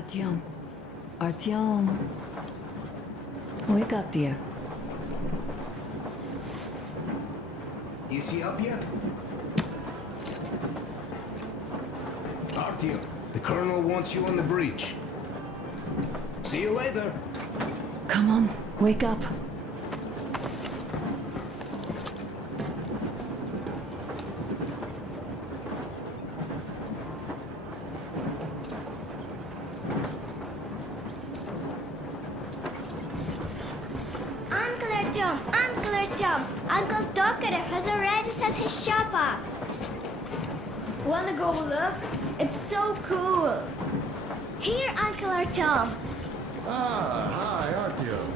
Artyom. Artyom. Wake up, dear. Is he up yet? Artyom, the colonel wants you on the breach. See you later. Come on, wake up. Uncle Artyom, Uncle Tokarev has already set his shop up. Wanna go look? It's so cool. Here, Uncle Artyom. Ah, hi, Artyom.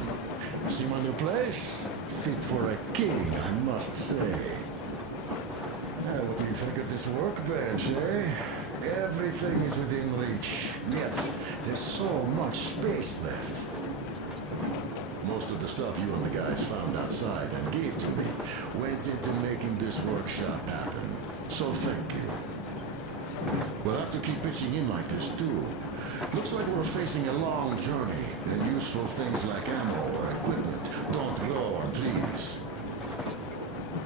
See my new place? Fit for a king, I must say. What do you think of this workbench, eh? Everything is within reach, yet there's so much space left. Most of the stuff you and the guys found outside and gave to me went into making this workshop happen. So thank you. We'll have to keep pitching in like this too. Looks like we're facing a long journey, and useful things like ammo or equipment don't grow on trees.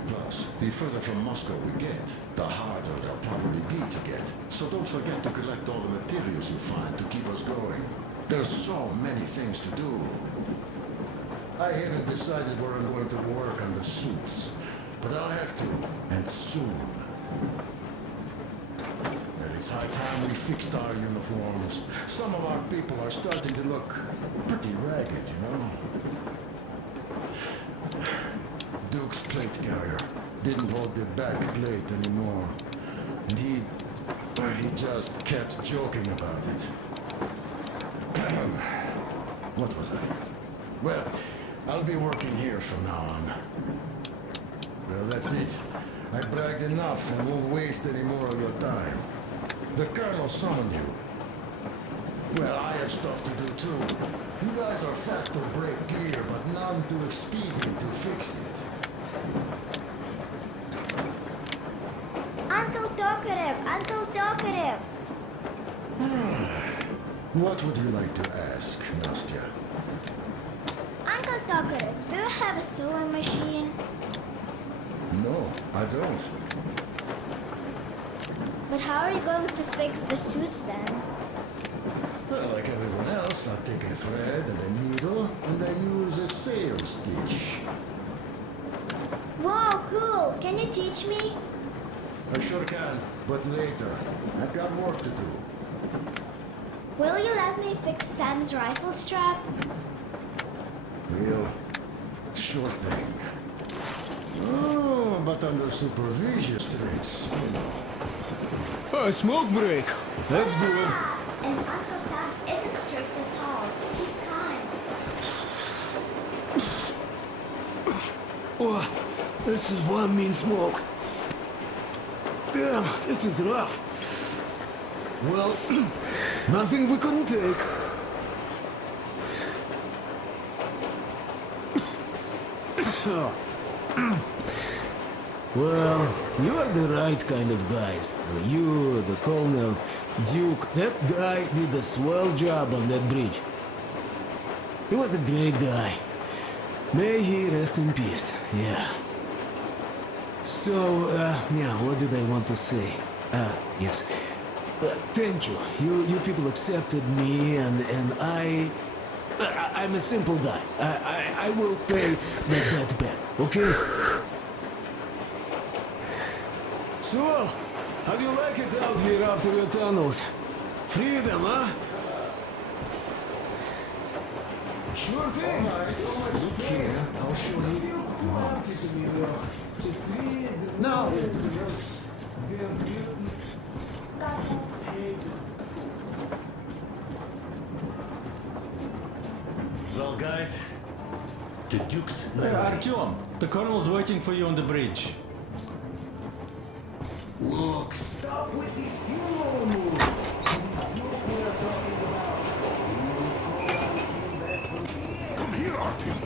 Plus, the further from Moscow we get, the harder they'll probably be to get. So don't forget to collect all the materials you find to keep us going. There's so many things to do. I haven't decided where I'm going to work on the suits, but I'll have to, and soon. And it's high time we fixed our uniforms. Some of our people are starting to look pretty ragged, you know? Duke's plate carrier didn't hold the back plate anymore, and he just kept joking about it. What was I? Well, I'll be working here from now on. Well, that's it. I bragged enough and won't waste any more of your time. The colonel summoned you. Well, I have stuff to do too. You guys are fast to break gear, but none too expedient to fix it. Uncle Tokarev, Uncle Tokarev. What would you like to ask, Nastya? Uncle Tokarev, do you have a sewing machine? No, I don't. But how are you going to fix the suits then? Well, like everyone else, I take a thread and a needle, and I use a sail stitch. Wow, cool! Can you teach me? I sure can, but later. I've got work to do. Will you let me fix Sam's rifle strap? Well, sure thing. Oh, but under supervision, Strings, you know. A smoke break. That's good. Ah, and Uncle Sam isn't strict at all. He's kind. Oh, this is one mean smoke. Damn, this is rough. Well, nothing we couldn't take. Well, you are the right kind of guys. You, the Colonel, Duke, that guy did a swell job on that bridge. He was a great guy. May he rest in peace, yeah. So, yeah, what did I want to say? Yes. Thank you. You people accepted me, and I'm a simple guy. I will pay the debt back, okay? So, how do you like it out here after your tunnels? Freedom, huh? Sure thing. Look here, I'll show you once. Now we'll do this. Well, guys, the Duke's... Artyom, the colonel's waiting for you on the bridge. Look, stop with these funeral moves. Look what I'm talking about. Come here, Artyom.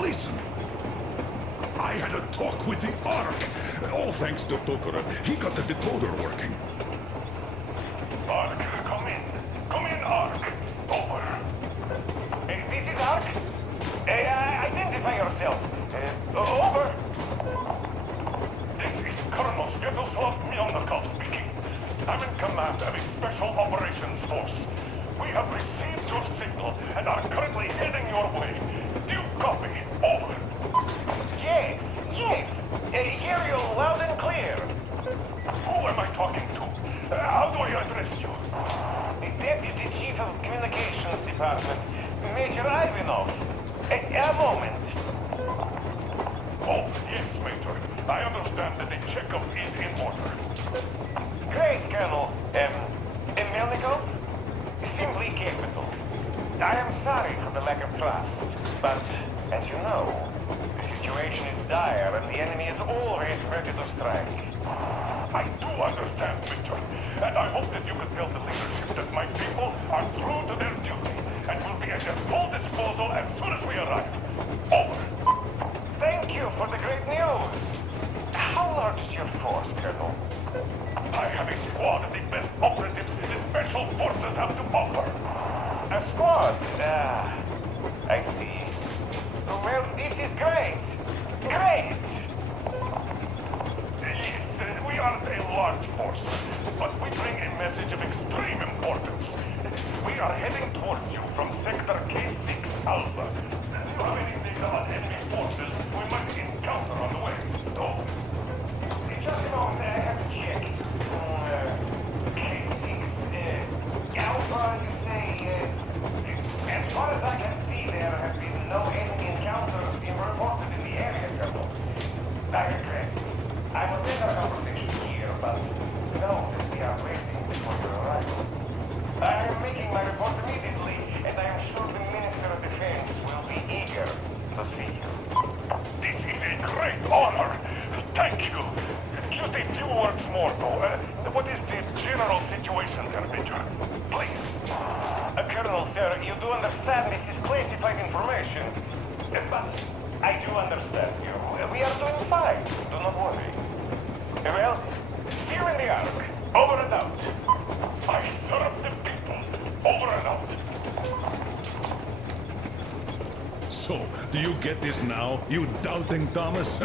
Listen. I had a talk with the Ark. All thanks to Tokarev. He got the decoder working. myself. Over. This is Colonel Syn-aka-crash speaking. I'm in command of a Special Operations Force. We have received your signal and are currently heading your way. Do you copy? Over. Yes, yes. Hear you loud and clear. Who am I talking to? How do I address you? The Deputy Chief of Communications Department, Major Ivanov. A moment. Oh, yes, Major. I understand that the checkup is in order. Great, Colonel. Melnikov? Simply capital. I am sorry for the lack of trust, but, as you know, the situation is dire and the enemy is always ready to strike. I do understand, Major, and I hope that you can tell the leadership that my people are true to their duty and will be at their full disposal as soon as we arrive. Over. Thank you for the great news. How large is your force, Colonel? I have a squad of the best operatives the Special Forces have to offer. A squad? I see. Well, this is great. Great! Yes, we aren't a large force, but we bring a message of extreme importance. We are heading towards you from Sector K6 Alpha. Do you have any data on enemy forces we might encounter on the way? Oh. Just a moment, I have to check. K6 Alpha, you say? As far as I can see, there have been no enemy encounters being reported in the area, Colonel. I regret. I will end our conversation here, but know that we are waiting for your arrival. I am making my report immediately, and I am sure the Minister of Defense will be eager to see you. This is a great honor. Thank you. Just a few words more, though. What is the general situation there, Major? Please. Colonel, sir, you do understand this is classified information. But I do understand you. We are doing fine. Do not worry. Well, see you in the Ark. Over and out. I serve the people. Over and out. So, do you get this now, you doubting Thomas?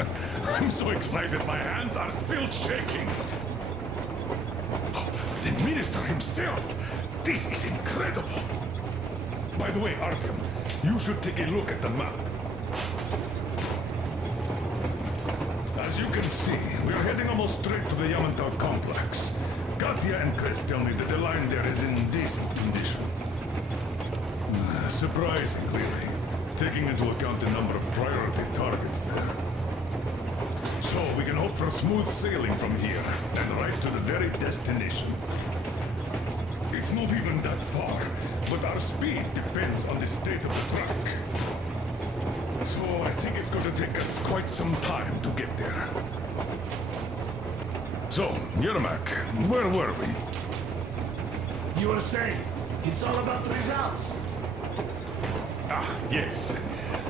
I'm so excited my hands are still shaking. Oh, the minister himself! This is incredible! By the way, Artyom, you should take a look at the map. As you can see, we are heading almost straight for the Yamantau complex. Katya and Chris tell me that the line there is in decent condition. Surprising, really, taking into account the number of priority targets there. So we can hope for smooth sailing from here, and right to the very destination. It's not even that far, but our speed depends on the state of the track. So I think it's going to take us quite some time to get there. So, Yermak, where were we? You were saying, it's all about the results. Ah, yes.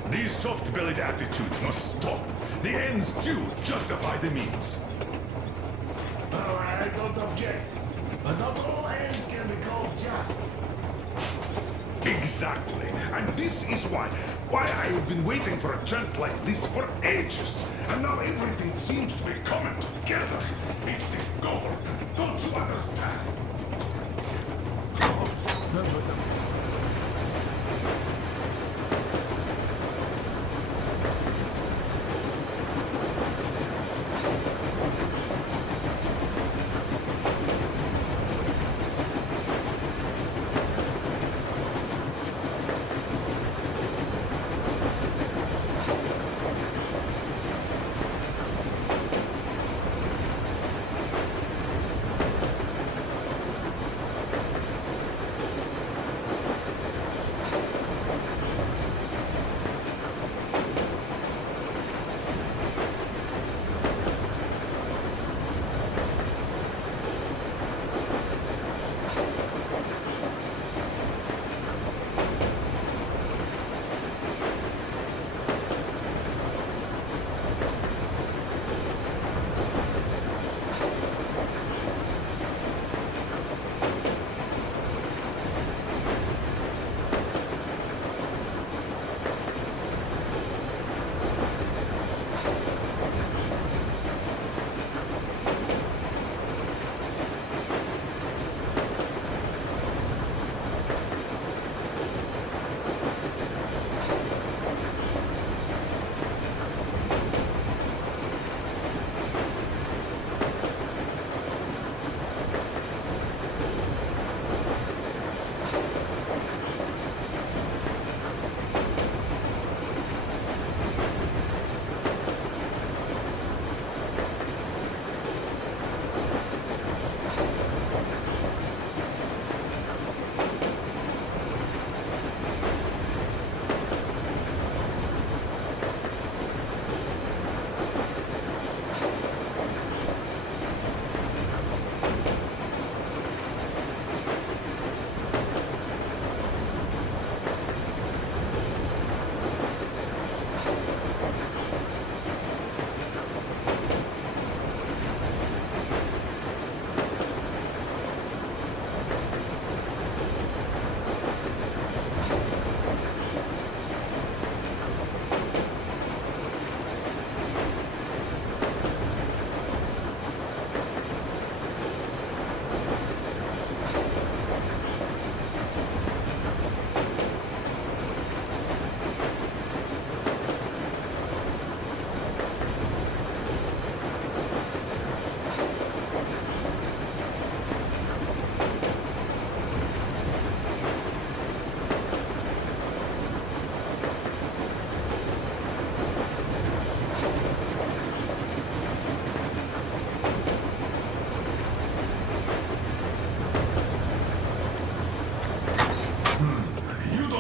These soft-bellied attitudes must stop. The ends do justify the means. Oh, I don't object. But not all ends can be called just. Exactly. And this is why I have been waiting for a chance like this for ages. And now everything seems to be coming together. It's the government. Don't you understand?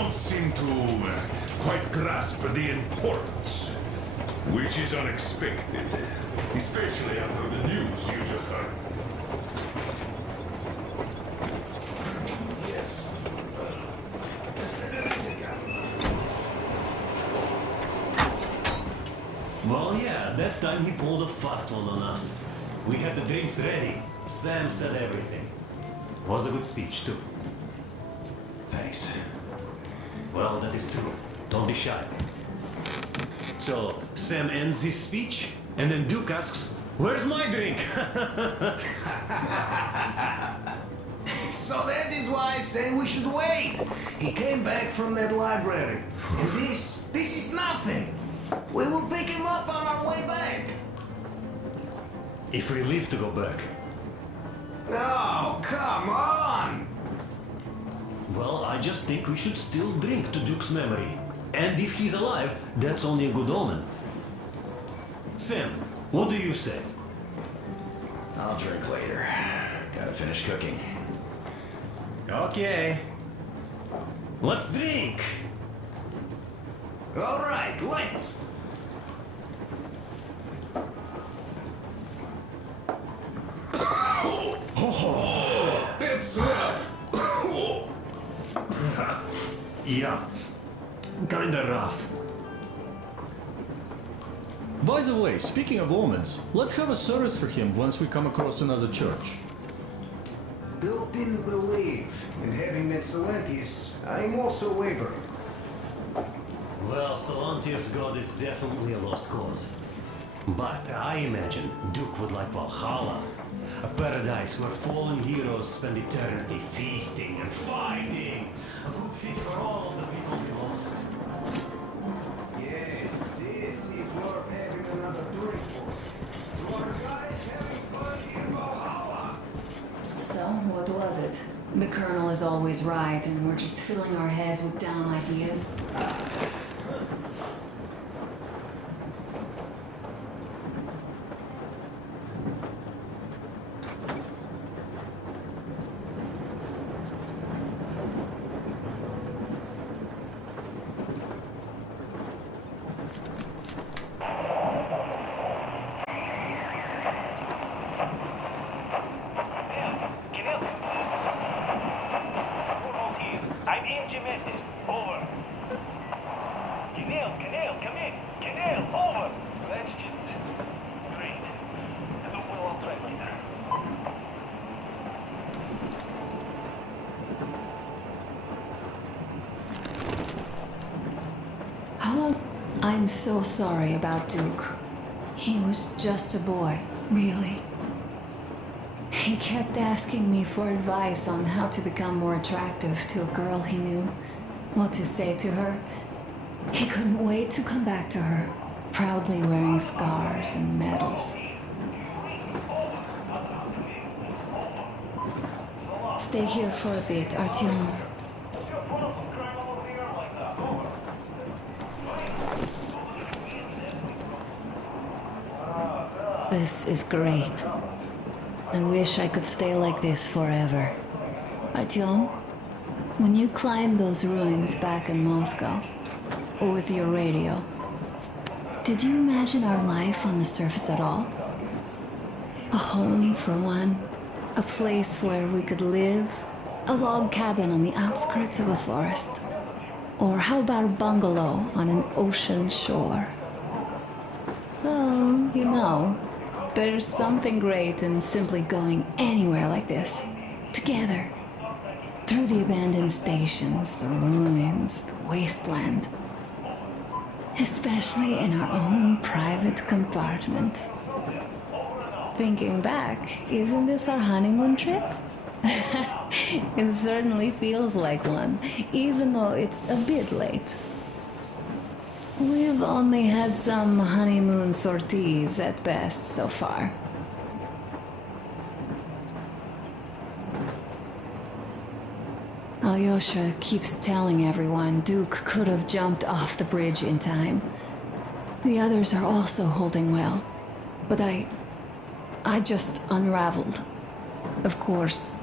don't seem to quite grasp the importance, which is unexpected, especially after the news you just heard. Yes. Well, yeah, that time he pulled a fast one on us. We had the drinks ready. Sam said everything. Was a good speech, too. Thanks. Well, that is true. Don't be shy. So, Sam ends his speech, and then Duke asks, "Where's my drink?" So that is why I say we should wait. He came back from that library. And this is nothing. We will pick him up on our way back. If we leave to go back. Oh, come on! Well, I just think we should still drink to Duke's memory. And if he's alive, that's only a good omen. Sam, what do you say? I'll drink later. Gotta finish cooking. Okay. Let's drink! All right, let's. It's rough. Yeah. Kinda rough. By the way, speaking of omens, let's have a service for him once we come across another church. Duke didn't believe, and having met Salantius, I'm also wavering. Well, Salantius' god is definitely a lost cause. But I imagine Duke would like Valhalla. A paradise where fallen heroes spend eternity feasting and fighting. A good fit for all the people we lost. Yes, this is worth having another drink for. To our guys having fun in Valhalla. So, what was it? The Colonel is always right, and we're just filling our heads with down ideas. I'm intimated. Over. Canal, come in. Canal, over. That's just great. I'll try later. Oh, I'm so sorry about Duke. He was just a boy, really. He kept asking me for advice on how to become more attractive to a girl he knew, what to say to her. He couldn't wait to come back to her, proudly wearing scars and medals. Stay here for a bit, Artyom. This is great. I wish I could stay like this forever. Artyom, when you climbed those ruins back in Moscow, with your radio, did you imagine our life on the surface at all? A home for one, a place where we could live, a log cabin on the outskirts of a forest, or how about a bungalow on an ocean shore? Oh, you know, there's something great in simply going anywhere like this, together, through the abandoned stations, the ruins, the wasteland, especially in our own private compartment. Thinking back, isn't this our honeymoon trip? It certainly feels like one, even though it's a bit late. We've only had some honeymoon sorties at best so far. Alyosha keeps telling everyone Duke could have jumped off the bridge in time. The others are also holding well, but I just unraveled. Of course,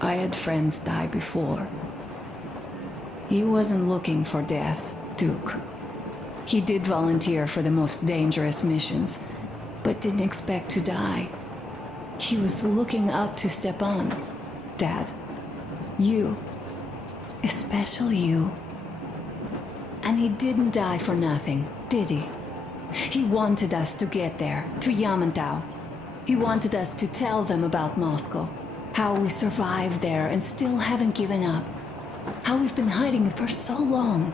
I had friends die before. He wasn't looking for death, Duke. He did volunteer for the most dangerous missions, but didn't expect to die. He was looking up to Stepan, Dad. You. Especially you. And he didn't die for nothing, did he? He wanted us to get there, to Yamantau. He wanted us to tell them about Moscow, how we survived there and still haven't given up, how we've been hiding it for so long.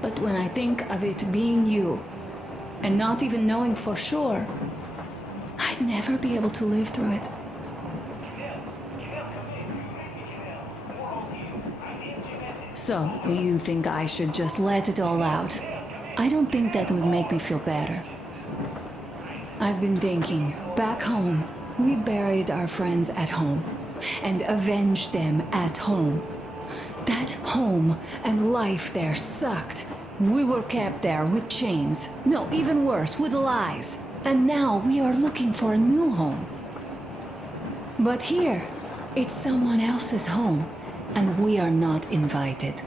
But when I think of it being you, and not even knowing for sure, I'd never be able to live through it. So, you think I should just let it all out? I don't think that would make me feel better. I've been thinking, back home, we buried our friends at home, and avenged them at home. That home and life there sucked. We were kept there with chains. No, even worse, with lies. And now we are looking for a new home. But here, it's someone else's home, and we are not invited.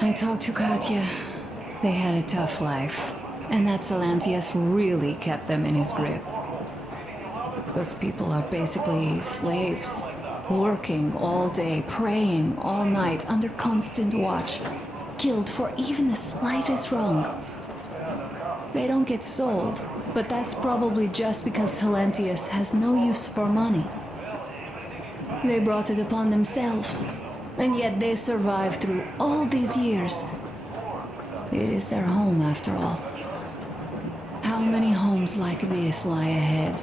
I talked to Katya. They had a tough life, and that Salantius really kept them in his grip. Those people are basically slaves, working all day, praying all night, under constant watch, killed for even the slightest wrong. They don't get sold, but that's probably just because Salantius has no use for money. They brought it upon themselves, and yet they survived through all these years. It is their home, after all. How many homes like this lie ahead?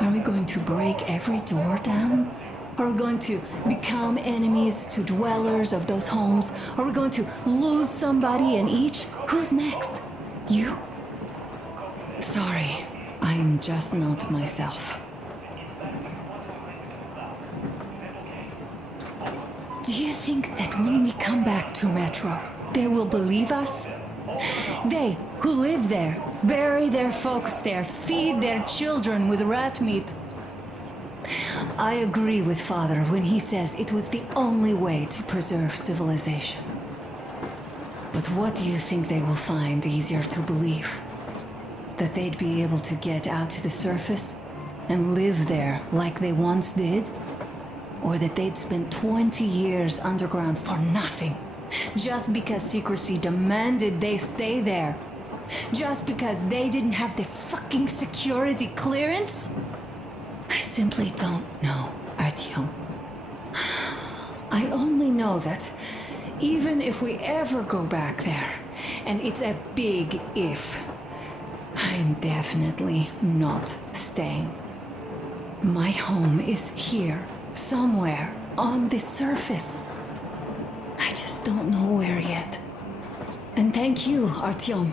Are we going to break every door down? Are we going to become enemies to dwellers of those homes? Are we going to lose somebody in each? Who's next? You? Sorry, I am just not myself. Do you think that when we come back to Metro, they will believe us? They, who live there, bury their folks there, feed their children with rat meat. I agree with Father when he says it was the only way to preserve civilization. But what do you think they will find easier to believe? That they'd be able to get out to the surface and live there like they once did? Or that they'd spent 20 years underground for nothing? Just because secrecy demanded they stay there? Just because they didn't have the fucking security clearance? I simply don't know, Artyom. I only know that even if we ever go back there, and it's a big if, I'm definitely not staying. My home is here, somewhere on the surface. I just don't know where yet. And thank you, Artyom.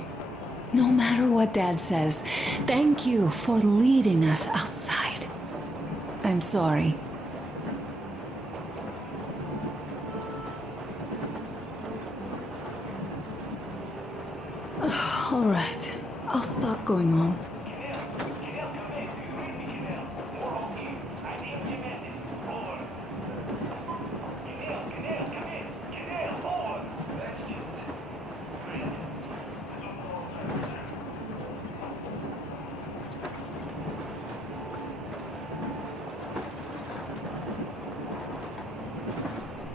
No matter what Dad says, thank you for leading us outside. I'm sorry. All right, I'll stop going on.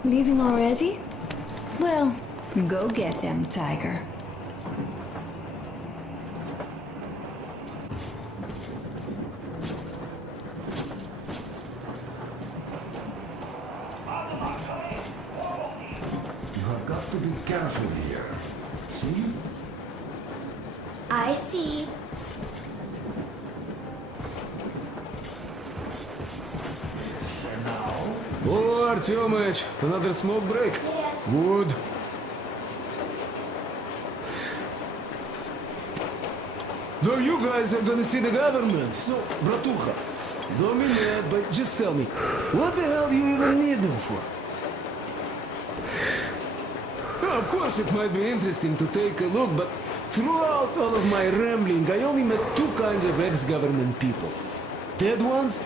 Leaving already? Well, go get them, Tiger. You have got to be careful here. See? I see. And now? Oh, Artyomich, another smoke break? Yes. Good. No, you guys are gonna see the government. So, Bratuха, don't be mad, but just tell me, what the hell do you even need them for? Well, of course, it might be interesting to take a look, but throughout all of my rambling, I only met two kinds of ex-government people. Dead ones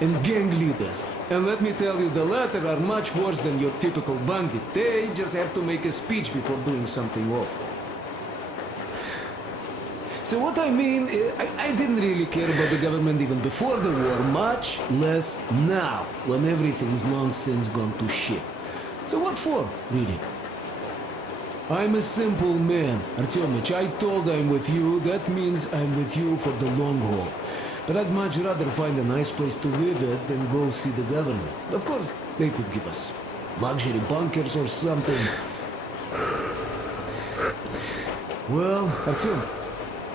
and gang leaders. And let me tell you, the latter are much worse than your typical bandit. They just have to make a speech before doing something awful. So what I mean, I didn't really care about the government even before the war, much less now, when everything's long since gone to shit. So what for, really? I'm a simple man, Artyomich. I told I'm with you, that means I'm with you for the long haul. But I'd much rather find a nice place to live at than go see the government. Of course, they could give us luxury bunkers or something. Well, Artyom,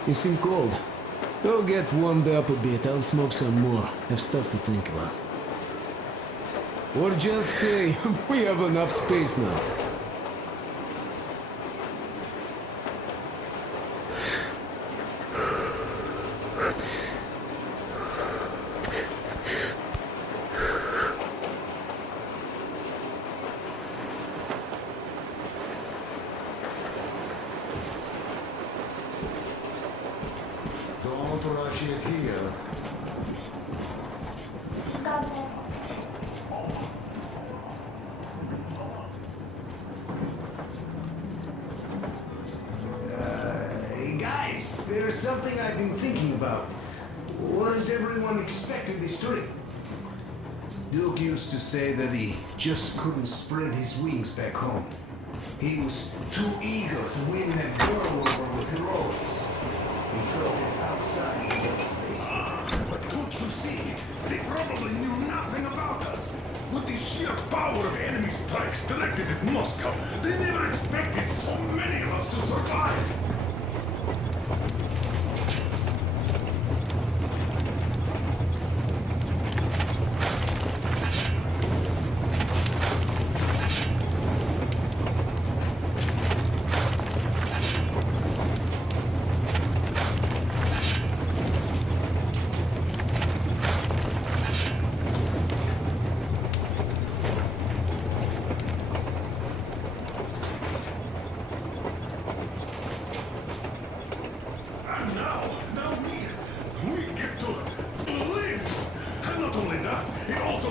you seem cold. Go get warmed up a bit, I'll smoke some more. Have stuff to think about. Or just stay. We have enough space now. Don't rush it here. Hey guys, there's something I've been thinking about. What does everyone expect of this trip? Duke used to say that he just couldn't spread his wings back home. He was too eager to win that girl over with heroics. He thought it outside of space. But don't you see? They probably knew nothing about us. With the sheer power of enemy strikes directed at Moscow, they never expected so many of us to survive.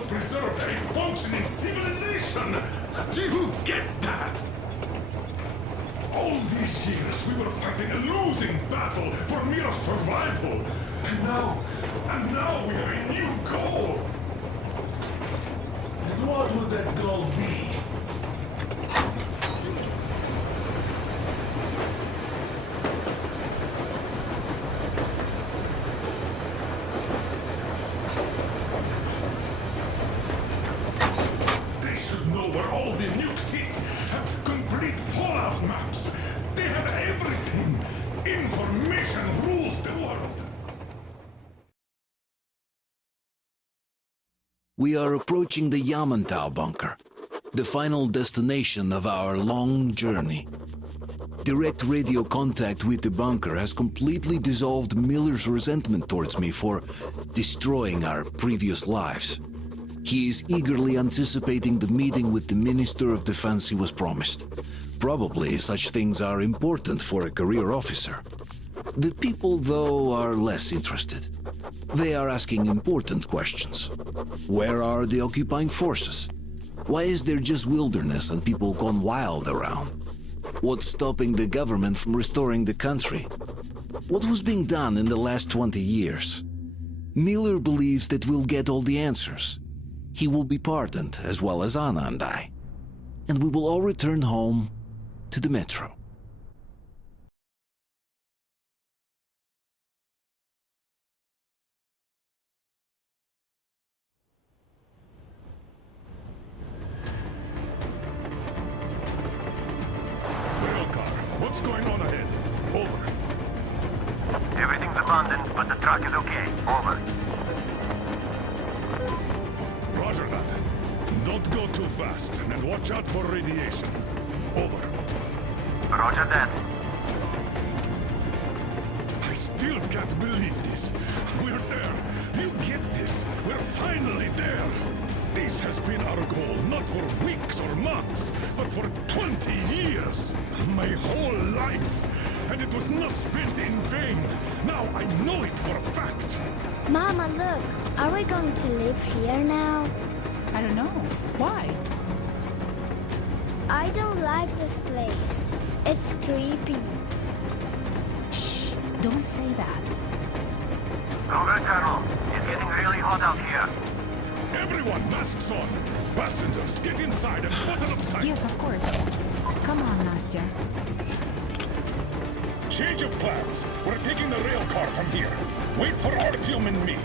Preserved a functioning civilization! Do you get that? All these years we were fighting a losing battle for mere survival. And now we have a new goal. And what would that goal be? Where all the nukes hit have complete fallout maps. They have everything. Information rules the world. We are approaching the Yamantau bunker, the final destination of our long journey. Direct radio contact with the bunker has completely dissolved Miller's resentment towards me for destroying our previous lives. He is eagerly anticipating the meeting with the Minister of Defense he was promised. Probably such things are important for a career officer. The people, though, are less interested. They are asking important questions. Where are the occupying forces? Why is there just wilderness and people gone wild around? What's stopping the government from restoring the country? What was being done in the last 20 years? Miller believes that we'll get all the answers. He will be pardoned, as well as Anna and I. And we will all return home to the metro. Railcar, what's going on ahead? Over. Everything's abandoned, but the truck is okay. Over. Roger that. Don't go too fast, and watch out for radiation. Over. Roger that. I still can't believe this. We're there. You get this? We're finally there. This has been our goal, not for weeks or months, but for 20 years. My whole life. And it was not spent in vain. Now I know it for a fact. Mama, look. Are we going to live here now? I don't know. Why? I don't like this place. It's creepy. Shh, don't say that. Over, Colonel. It's getting really hot out here. Everyone, masks on! Passengers, get inside and button up tight! Yes, of course. Come on, Nastya. Change of plans. We're taking the rail car from here. Wait for Artyom and me.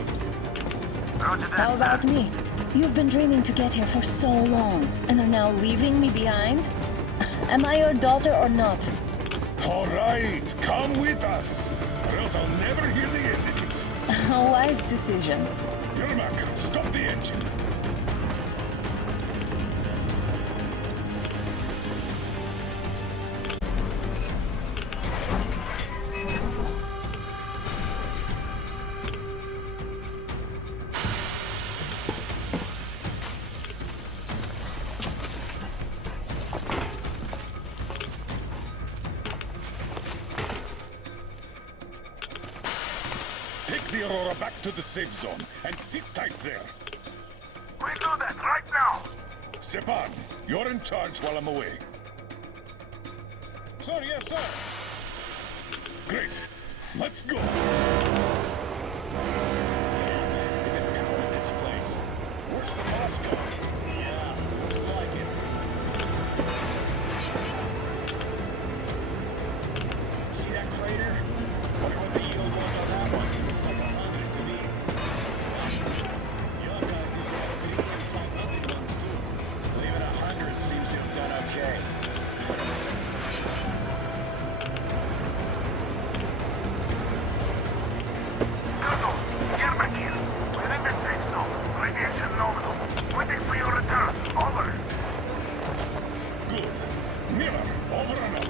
Roger that, How about sir. me? You've been dreaming to get here for so long, and are now leaving me behind? Am I your daughter or not? All right, come with us, or else I'll never hear the end of it. A wise decision. Yermak, stop the engine. Take the Aurora back to the safe zone and sit tight there. We do that right now. Stepan, you're in charge while I'm away. Sir, yes, sir. Great. Let's go. This place. Where's the boss going? Yeah, looks like it. See that crater? Wonder what the yield was on that one. It's like 100 to me. Your guys used to have big 500 ones too. Leaving 100 seems to have done okay. Colonel, Yermak here. We're in the safe zone. Radiation nominal. Waiting for your return. Over. Good. Miller, over and out.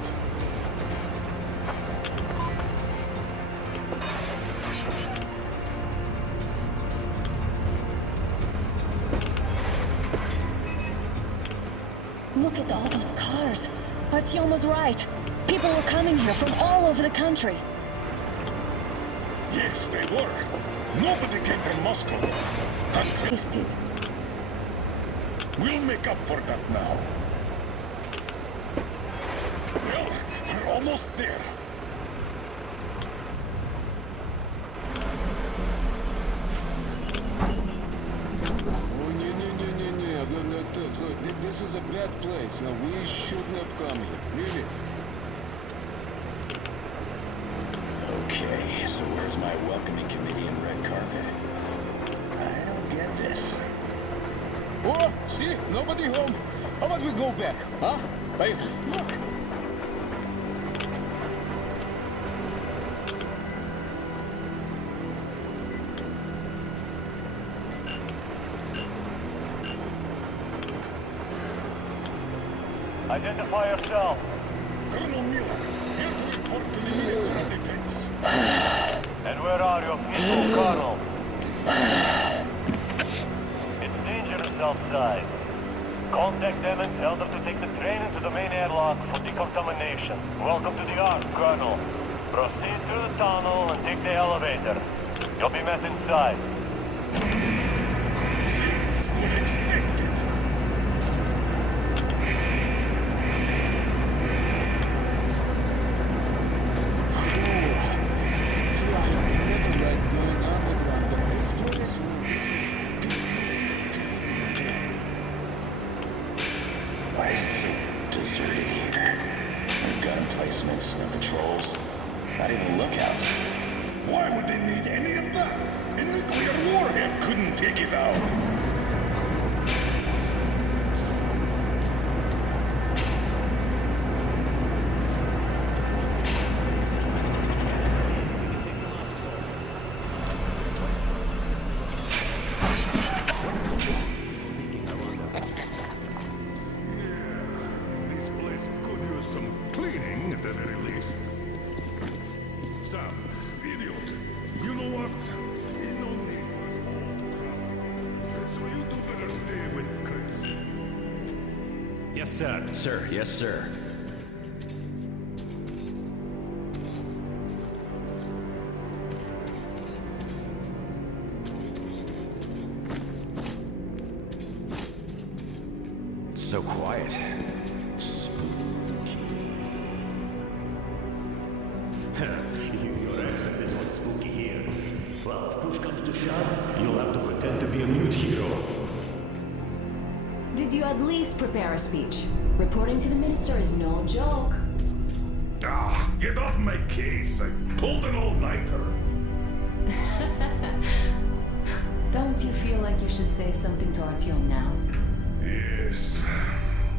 Look at all those cars. Artyom was right. People were coming here from all over the country. Yes, they were. Nobody came from Moscow. Until Twisted. we'll make up for that now. Well, we're almost there. This is a bad place. We shouldn't have come here. Really? Okay, so where's my welcoming committee and red carpet? I don't get this. Oh, see? Nobody home. How about we go back, huh? Hey, look. Identify yourself. Colonel Miller, here to report to the Minister of Defense. And where are your people, Colonel? It's dangerous outside. Contact them and tell them to take the train into the main airlock for decontamination. Welcome to the Ark, Colonel. Proceed through the tunnel and take the elevator. You'll be met inside. Why is it so deserted here? No gun emplacements, no patrols, not even lookouts. Why would they need any of that? A nuclear warhead couldn't take it out. This place could use some cleaning at the very least. Sam, idiot, you know what? No need for us all to crowd. So you two better stay with Chris. Yes, sir. Sir, yes, sir. So quiet. Your accent is what's spooky here. Well, if push comes to shove, you'll have to pretend to be a mute hero. Did you at least prepare a speech? Reporting to the minister is no joke. Ah, get off my case. I pulled an all-nighter. Don't you feel like you should say something to Artyom now? Yes.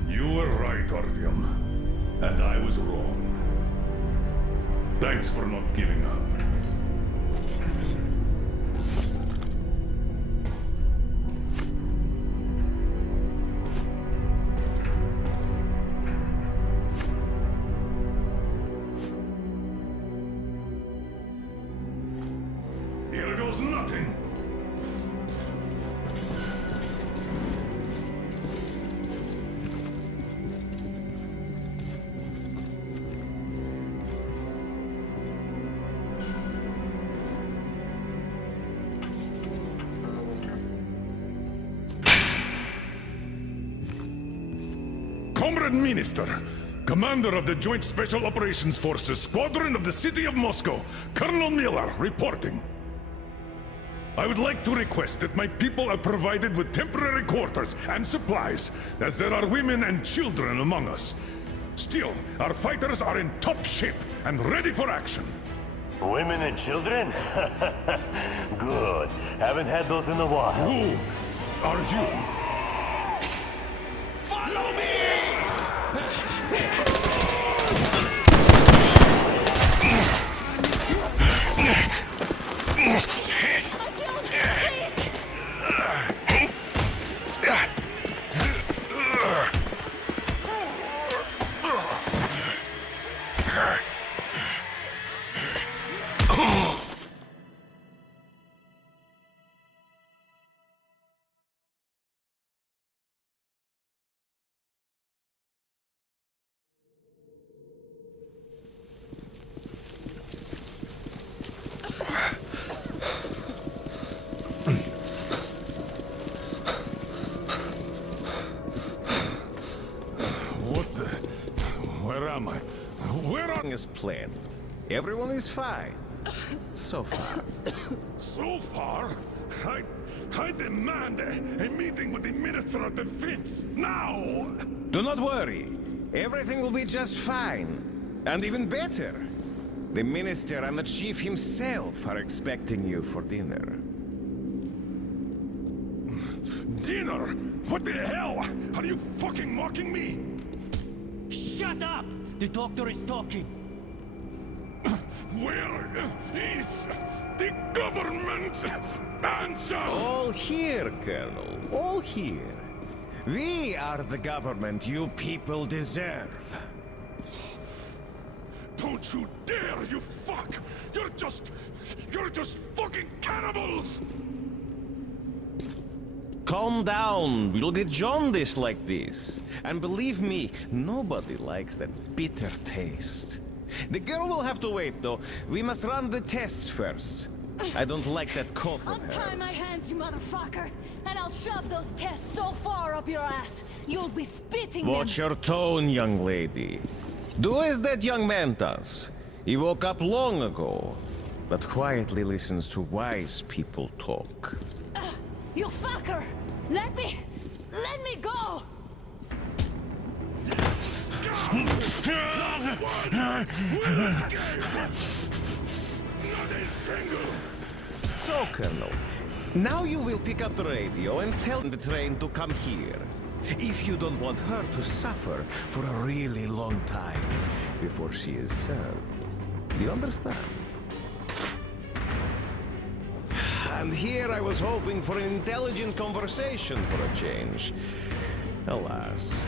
You were right, Artyom. And I was wrong. Thanks for not giving up. Here goes nothing. Comrade Minister, Commander of the Joint Special Operations Forces, Squadron of the City of Moscow, Colonel Miller, reporting. I would like to request that my people are provided with temporary quarters and supplies, as there are women and children among us. Still, our fighters are in top shape and ready for action. Women and children? Good. Haven't had those in a while. Who are you? Follow me! As planned. Everyone is fine. So far. So far? I demand a meeting with the Minister of Defense, now! Do not worry. Everything will be just fine. And even better. The Minister and the Chief himself are expecting you for dinner. Dinner? What the hell? Are you fucking mocking me? Shut up! The doctor is talking. Where is the government answer? All here, Colonel. All here. We are the government you people deserve. Don't you dare, you fuck! You're just fucking cannibals! Calm down. We'll get jaundice like this. And believe me, nobody likes that bitter taste. The girl will have to wait, though. We must run the tests first. I don't like that cough of Untie my hers. hands, you motherfucker, and I'll shove those tests so far up your ass, you'll be spitting Watch them. your tone, young lady. Do as that young man does. He woke up long ago, but quietly listens to wise people talk. You fucker! Let me go! So, Colonel, now you will pick up the radio and tell the train to come here. If you don't want her to suffer for a really long time before she is served. Do you understand? And here I was hoping for an intelligent conversation for a change. Alas.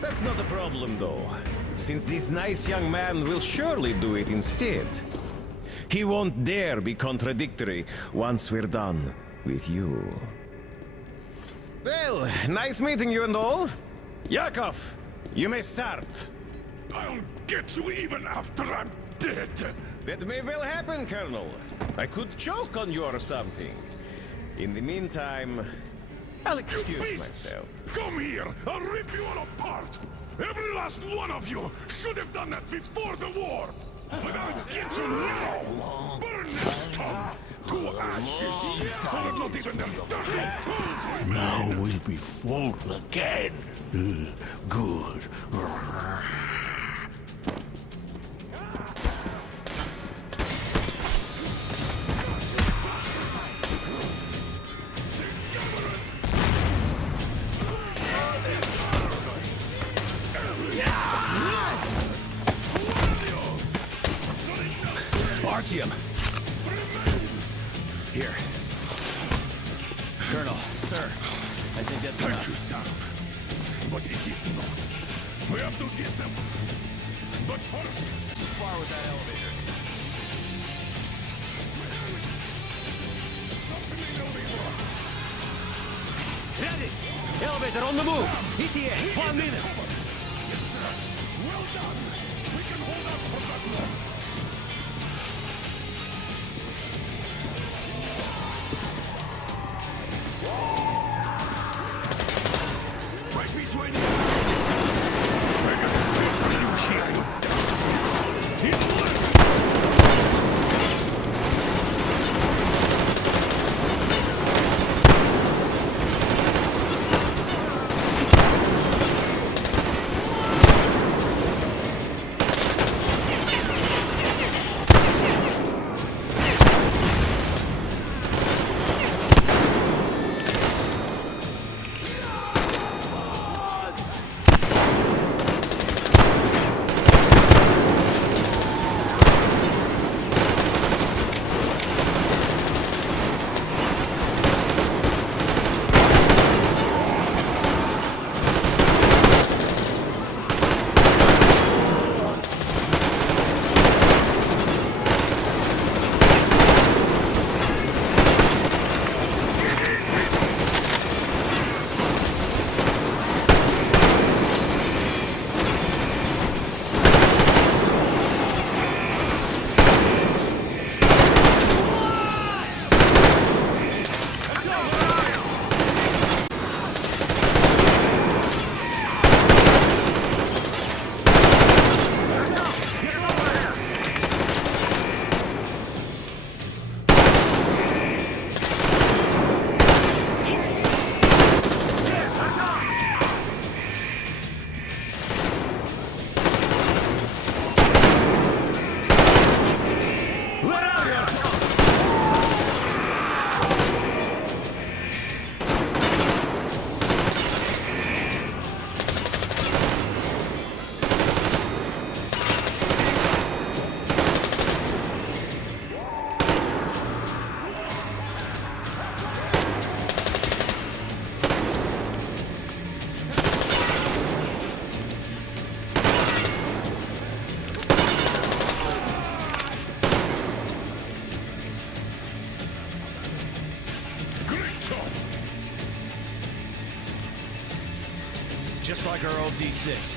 That's not a problem, though, since this nice young man will surely do it instead. He won't dare be contradictory once we're done with you. Well, nice meeting you and all. Yakov, you may start. I'll get you even after I'm dead. That may well happen, Colonel. I could choke on you or something. In the meantime, I'll You excuse beasts! myself. Come here! I'll rip you all apart! Every last one of you should have done that before the war! But I'll get you now! Burn this town to ashes! So that not even them dirty fools remain! Now we'll be full again. Good. Artyom! Here. Colonel, sir, I think that's Thank enough. you, son. But it is not. We have to get them. But first... Too far with that elevator. Ready! Elevator on the move! ETA, 1 minute! Well done! We can hold out for that long. Right between you! We're gonna wait for you here, you dumb. He's left! Just like our old D6.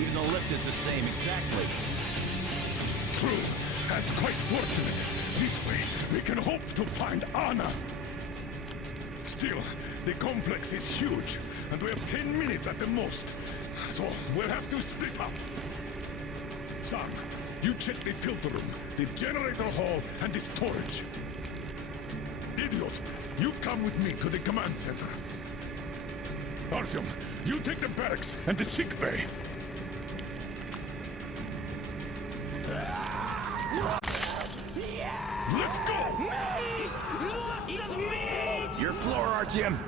Even the lift is the same, exactly. True, and quite fortunate. This way, we can hope to find Anna. Still, the complex is huge, and we have 10 minutes at the most. So, we'll have to split up. Sam, you check the filter room, the generator hall, and the storage. Idiot, you come with me to the command center. Artyom, you take the barracks and the sick bay. Let's go! Meat! Lots of meat! Your floor, Artyom.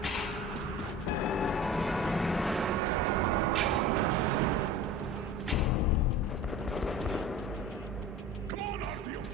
Come on, Artyom!